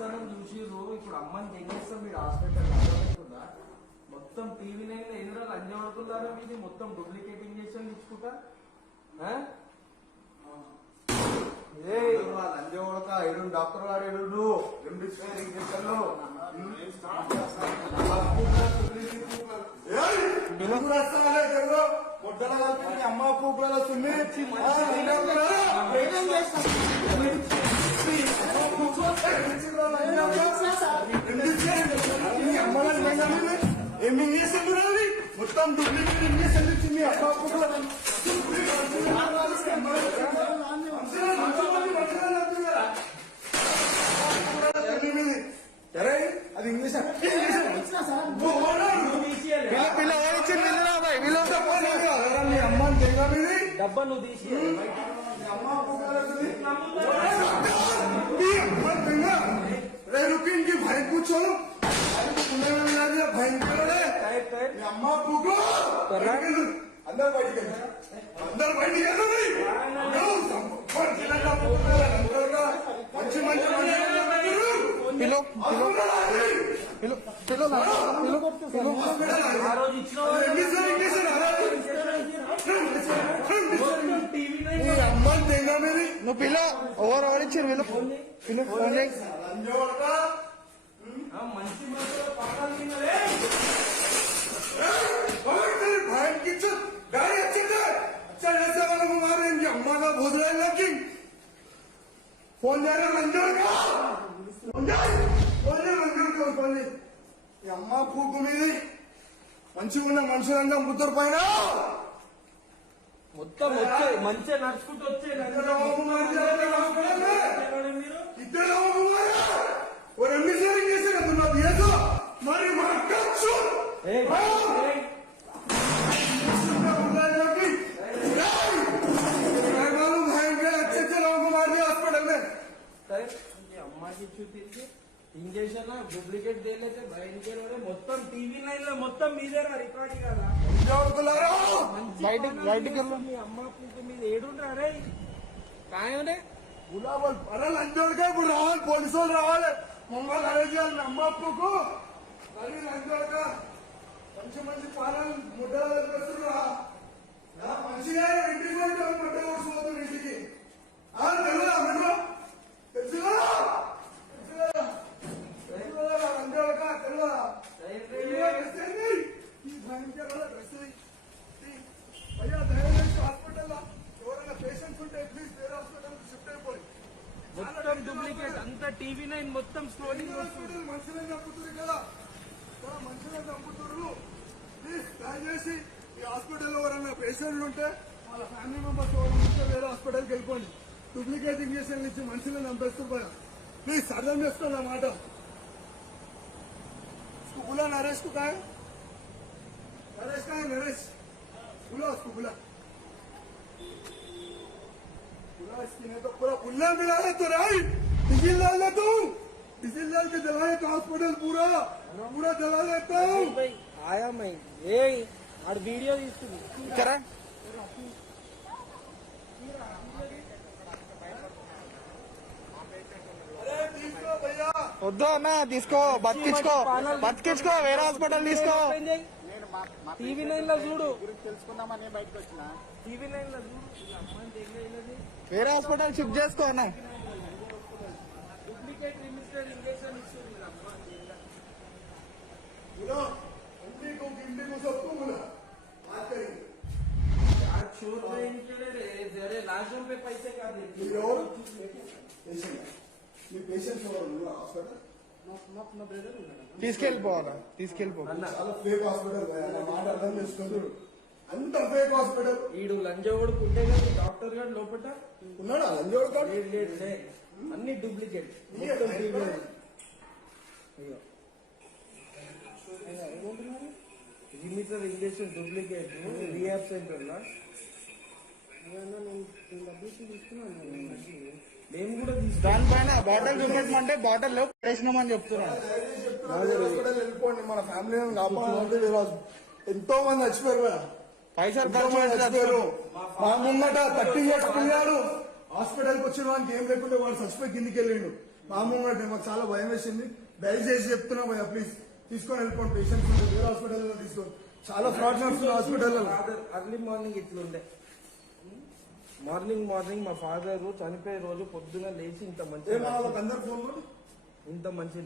మంచితనం చూసిర్రు. ఇప్పుడు అమ్మని తెగేస్తాం మీరు హాస్పిటల్ అర్థమవుతుందా? మొత్తం టీవీ నైన్ ఎదురు లంజ పడుతున్నారా మీది మొత్తం డూప్లికేట్ ఇంజక్షన్ ఇచ్చుకుంటా లంజ కొడక ఏడు డాక్టర్ వాడు ఏడు ఇంజక్షన్లు మొట్టల కలిపి అమ్మ పూకుల వస్తుంది ఏమి ఇంజక్షన్ రావాలి మొత్తం డూప్లికేట్ ఇంజక్షన్ ఇచ్చింది అమ్మ పూకుల అది ఇంగ్లీష్ అమ్మ డబ్బా నువ్వు తీసి रुकी भाई पूछो भाई अम्मा पूको अंदर बैठ मंచి మంచి అమ్మని తెగా మీరు నువ్వు పిల్ల ఓవర్ ఆడిచ్చారు వీళ్ళు పిల్ల ఫోన్ మంచి गाड़ी अच्छे थे अच्छा जैसे वाले को मारे इनकी अम्मा का भूत रहे लगी फोन जा रहा मंजूर का అమ్మ పూకు మీది మంచిగా ఉన్న మనుషులంతా ముద్దరు పైన మొత్తం వచ్చే మంచిగా నడుచుకుంటూ వచ్చే ఇద్దరు और एमबीसीआर कैसे कर दूंगा दिया तो मारी मार कच्चू मालूम है अच्छे अच्छे लोगों को मार दिया हॉस्पिटल में अम्मा की छुट्टी ఇంజక్షన్ డూప్లికేట్ చేయలేతే భయంకర మొత్తం టీవీ నైన్ లో మొత్తం మీదేరా రికార్డింగ్ కదా బయటకి మీ అమ్మ పూకు మీద ఏడుంటారే కాయనే గులాబల్ అరే లంచోడుగా ఇప్పుడు రావాలి పోలీసు వాళ్ళు రావాలి మమ్మల్ని అరెస్ట్ చేయాలి అమ్మ పూకు మరి లంచోడుగా మంచి మంచి పాలన ముద్దలు వస్తున్నా మంచిగా ఇంటికి ముద్ద కూర్చుపోతుంది ఇంటికి తెలుసా మీరు తెలుసుగా మొత్తం డూప్లికేట్ అంతా టీవీ నైన్ మొత్తం స్టోరింగ్ మనుషులను చంపుతున్నారు కదా మనుషులను చంపుతున్నారు ప్లీజ్ దయచేసి ఈ హాస్పిటల్లో ఎవరైనా పేషెంట్లు ఉంటే వాళ్ళ ఫ్యామిలీ మెంబర్స్ ఉంటే వేరే హాస్పిటల్కి వెళ్ళిపోండి డూప్లికేట్ ఇంజక్షన్లు ఇచ్చి మనుషులను చంపేస్తున్నారు प्लीज अर्थम చేసుకోండి మాట उसको बुला नरेश को कहा नरेश कहा नरेश बुला उसको बुला इसकी नहीं तो पूरा बुल्ला मिला है तो राई डीजल डाल लेता हूँ डीजल डाल के जलाए तो हॉस्पिटल पूरा पूरा जला लेता हूँ आया मैं ये और वीडियो करा వద్దు అన్న తీసుకో బతికించుకో వేరే హాస్పిటల్ తీసుకో టీవీ నైన్ లో చూడు తెలుసుకుందామని బయటకు వచ్చిన టీవీ నైన్ లో చూడు వేరే హాస్పిటల్ షిఫ్ట్ చేసుకో అన్న డూప్లికేట్ రిజిస్టర్డ్ ఇంజక్షన్ ఇస్తుంది लाशों पे पैसे का తీసుకెళ్ళిపోవాలి చాలా ఫేక్ హాస్పిటల్ మాట అర్థం చేసుకుంటారు అంత ఫేక్ హాస్పిటల్ ఈడు లంజోడు పుట్టే కదా డాక్టర్ గారు లోపల ఉన్నాడా లంజోడు అన్ని డూప్లికేట్ రిమిటర్ ఇంజక్షన్ డూప్లికేట్ రియాబ్ సెంటర్ లో నేను కూడా దానిపైన బాటిల్ చూపెట్టమంటే బాటిల్ లో పడేసినామని చెప్తున్నాను వెళ్ళిపోండి మన ఫ్యామిలీ కాపాడాలంటే ఎంతో మంది చచ్చిపోయారు పైసలు చచ్చిపోయారు మా ముంగట 30 years పిల్లాడు హాస్పిటల్కి వచ్చిన వానికి ఏం లేకుండా వాడు చచ్చిపోయి కిందికి వెళ్ళిండు మామూలుగా మాకు చాలా భయం వేసింది. దయచేసి చెప్తున్నా భయ ప్లీజ్ తీసుకొని వెళ్ళిపోండి. పేషెంట్స్ వేరే హాస్పిటల్లో తీసుకోండి. చాలా ఫ్రాడ్ నడుస్తుంది హాస్పిటల్లో. అర్లీ మార్నింగ్ ఇట్లుండే మార్నింగ్ మా ఫాదర్ చనిపోయే రోజు పొద్దున లేచి ఇంత మంచి అందరు ఫోన్ ఇంత మంచి